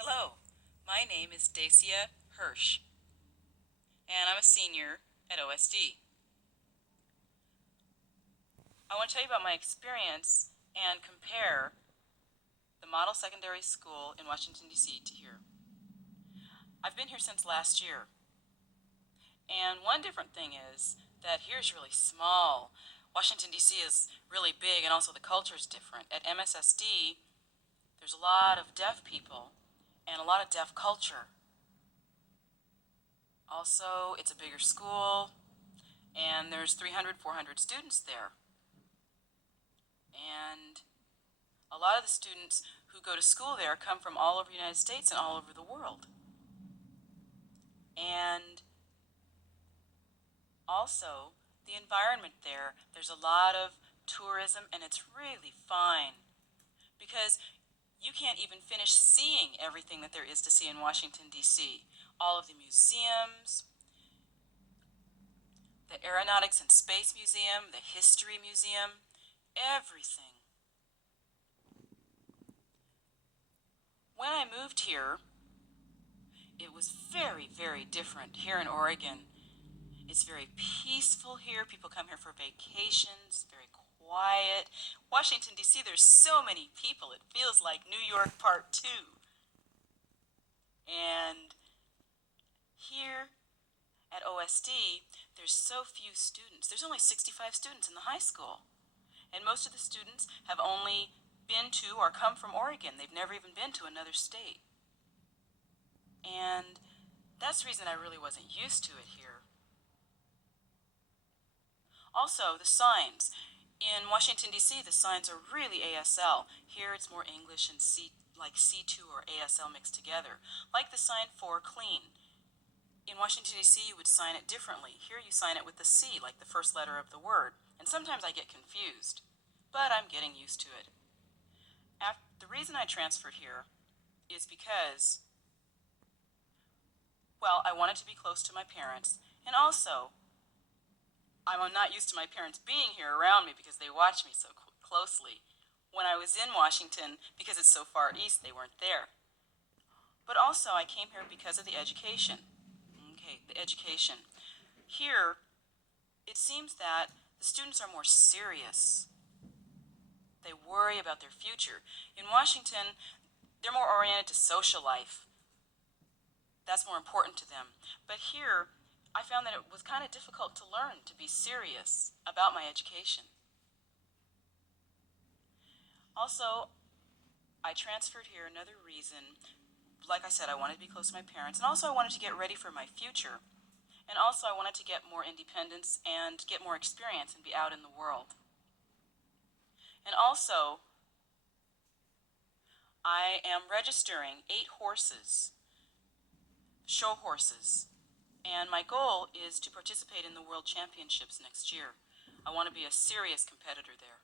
Hello, my name is Dacia Hirsch, and I'm a senior at OSD. I want to tell you about my experience and compare the model secondary school in Washington, D.C. to here. I've been here since last year, and one different thing is that here's really small. Washington, D.C. is really big, and also the culture is different. At MSSD, there's a lot of deaf people and a lot of deaf culture. Also, it's a bigger school, and there's 300, 400 students there. And a lot of the students who go to school there come from all over the United States and all over the world. And also, the environment there's a lot of tourism, and it's really fine because you can't even finish seeing everything that there is to see in Washington, D.C. All of the museums, the Aeronautics and Space Museum, the History Museum, everything. When I moved here, it was very, very different here in Oregon. It's very peaceful here. People come here for vacations, very quiet. Washington, D.C., there's so many people. It feels like New York Part 2. And here at OSD, there's so few students. There's only 65 students in the high school. And most of the students have only been to or come from Oregon. They've never even been to another state. And that's the reason I really wasn't used to it here. Also, the signs. In Washington, D.C., the signs are really ASL. Here it's more English and like C2 or ASL mixed together. Like the sign for clean. In Washington, D.C., you would sign it differently. Here you sign it with the C, like the first letter of the word. And sometimes I get confused, but I'm getting used to it. The reason I transferred here is because, well, I wanted to be close to my parents, and also, I'm not used to my parents being here around me because they watch me so closely. When I was in Washington, because it's so far east, they weren't there. But also, I came here because of the education. Okay, the education. Here, it seems that the students are more serious. They worry about their future. In Washington, they're more oriented to social life. That's more important to them. But here, I found that it was kind of difficult to learn to be serious about my education. Also, I transferred here another reason. Like I said, I wanted to be close to my parents, and also I wanted to get ready for my future. And also I wanted to get more independence and get more experience and be out in the world. And also, I am registering 8 horses, show horses, and my goal is to participate in the World Championships next year. I want to be a serious competitor there.